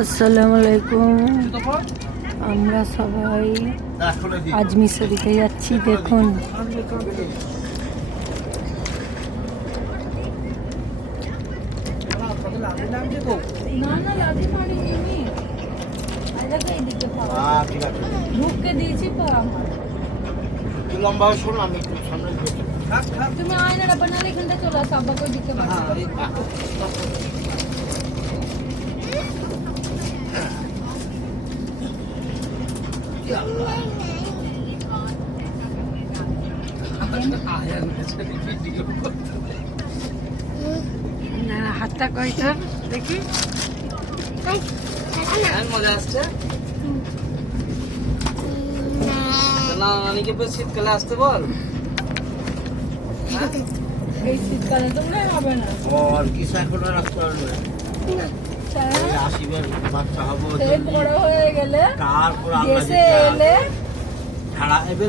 আসসালামু আলাইকুম। আমরা সবাই আজমির শরীফে যাচ্ছি। দেখুন লম্বা শোনো, আমি সামনে তুমি আয়নাটা বানালে এখানটা চলে আসো, আব্বাকে দিতে পারো। না হাতটা কয়টা দেখি মজা আসছে না। নানিকে শীতকালে আসতে বল। এই শীতকালে তো মনে হবে না। আর কিছু এখন রাখতে পারবে না। আসিবেন বাচ্চা হবো বড় হয়ে গেলে তারপর দেশে এলে ছাড়া এবার